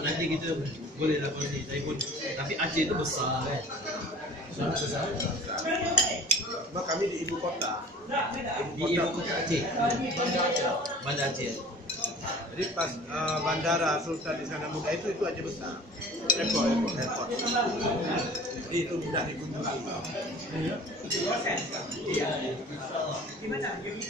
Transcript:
Nanti kita boleh dapat ni telefon. Tapi Aceh itu besar kan? Sangat besar. Sebab kami di ibu kota. Di ibu kota Aceh. Bandar Aceh. Jadi pas bandara Sultan di sana muda itu aja besar. Airport. Jadi itu mudah dikunjungi. Di mana? Jadi